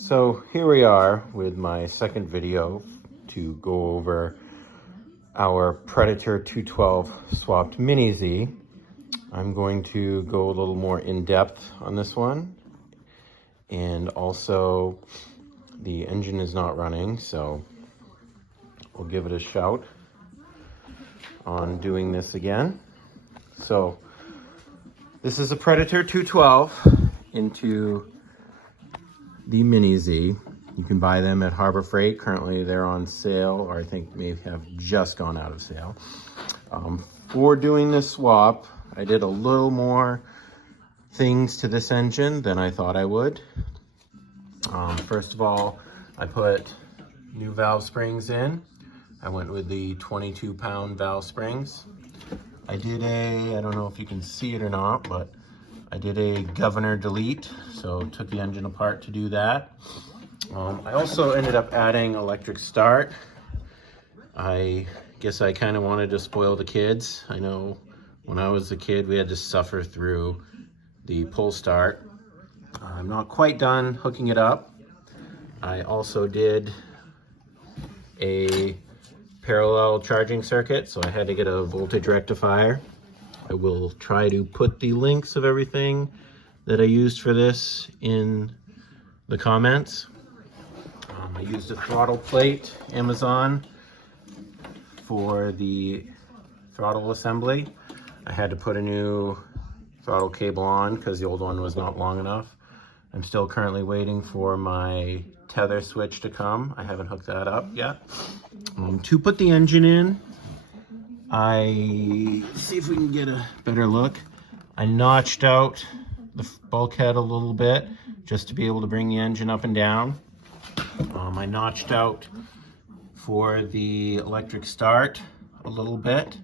So here we are with my second video to go over our Predator 212 swapped Mini Z. I'm going to go a little more in depth on this one, and also the engine is not running, so we'll give it a shout on doing this again. So this is a Predator 212 into the Mini Z. You can buy them at Harbor Freight. Currently they're on sale, or I think may have just gone out of sale. For doing this swap, I did a little more things to this engine than I thought I would. First of all, I put new valve springs in. I went with the 22-pound valve springs. I did I don't know if you can see it or not, but I did a governor delete, so took the engine apart to do that. I also ended up adding electric start. I guess I kind of wanted to spoil the kids. I know when I was a kid, we had to suffer through the pull start. I'm not quite done hooking it up. I also did a parallel charging circuit, so I had to get a voltage rectifier. I will try to put the links of everything that I used for this in the comments. I used a throttle plate, Amazon, for the throttle assembly. I had to put a new throttle cable on because the old one was not long enough. I'm still currently waiting for my tether switch to come. I haven't hooked that up yet. To put the engine in, see if we can get a better look. I notched out the bulkhead a little bit just to be able to bring the engine up and down. I notched out for the electric start a little bit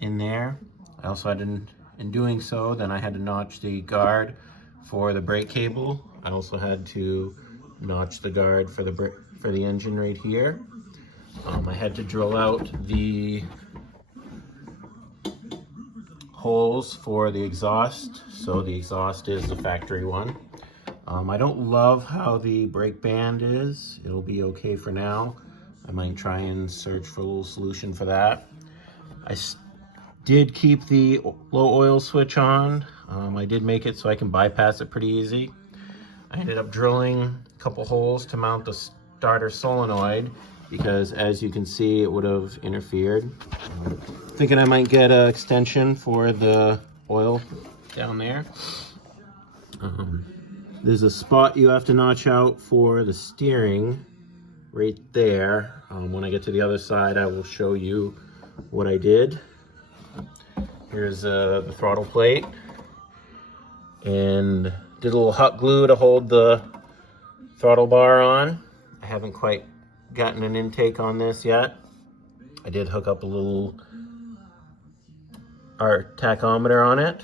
in there. I also had in doing so, then I had to notch the guard for the brake cable. I also had to notch the guard for the engine right here. I had to drill out the holes for the exhaust, so the exhaust is the factory one. I don't love how the brake band is. It'll be okay for now. I might try and search for a little solution for that. I did keep the low oil switch on. I did make it so I can bypass it pretty easy. I ended up drilling a couple holes to mount the starter solenoid because, as you can see, it would have interfered. Thinking I might get an extension for the oil down there. There's a spot you have to notch out for the steering right there. When I get to the other side, I will show you what I did. Here's the throttle plate, and did a little hot glue to hold the throttle bar on. I haven't quite gotten an intake on this yet. I did hook up a little tachometer on it.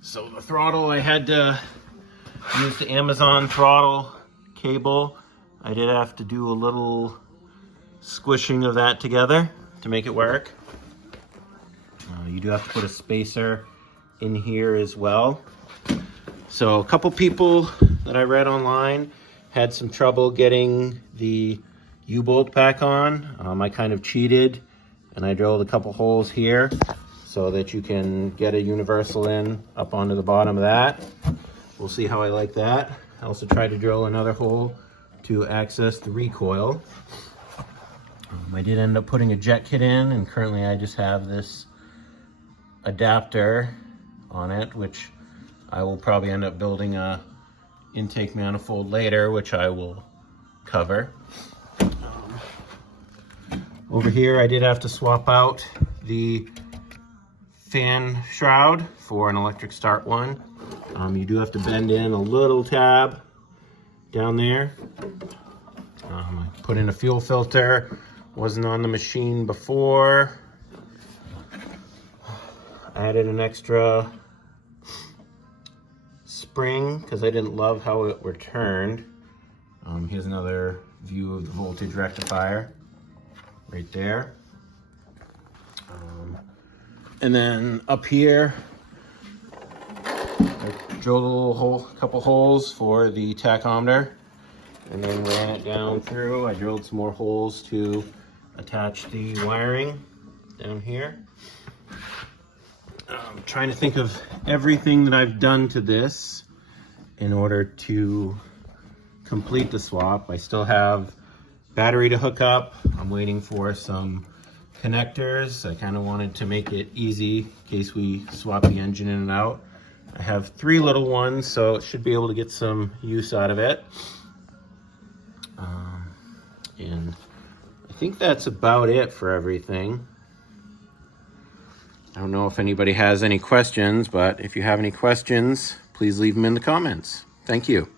So the throttle, I had to use the Amazon throttle cable. I did have to do a little squishing of that together to make it work. You do have to put a spacer in here as well. So a couple people that I read online had some trouble getting the U-bolt back on. I kind of cheated, and I drilled a couple holes here so that you can get a universal in up onto the bottom of that. We'll see how I like that. I also tried to drill another hole to access the recoil. I did end up putting a jet kit in, and currently I just have this adapter on it, which I will probably end up building a intake manifold later, which I will cover. Over here I did have to swap out the fan shroud for an electric start one. You do have to bend in a little tab down there. I put in a fuel filter, wasn't on the machine before. I added an extra spring because I didn't love how it returned. Here's another view of the voltage rectifier right there. And then up here, I drilled a little hole, couple holes for the tachometer, and then ran it down through. I drilled some more holes to attach the wiring down here. I'm trying to think of everything that I've done to this in order to complete the swap. I still have battery to hook up. I'm waiting for some connectors. I kind of wanted to make it easy in case we swap the engine in and out. I have 3 little ones, so it should be able to get some use out of it. And I think that's about it for everything. I don't know if anybody has any questions, but if you have any questions, please leave them in the comments. Thank you.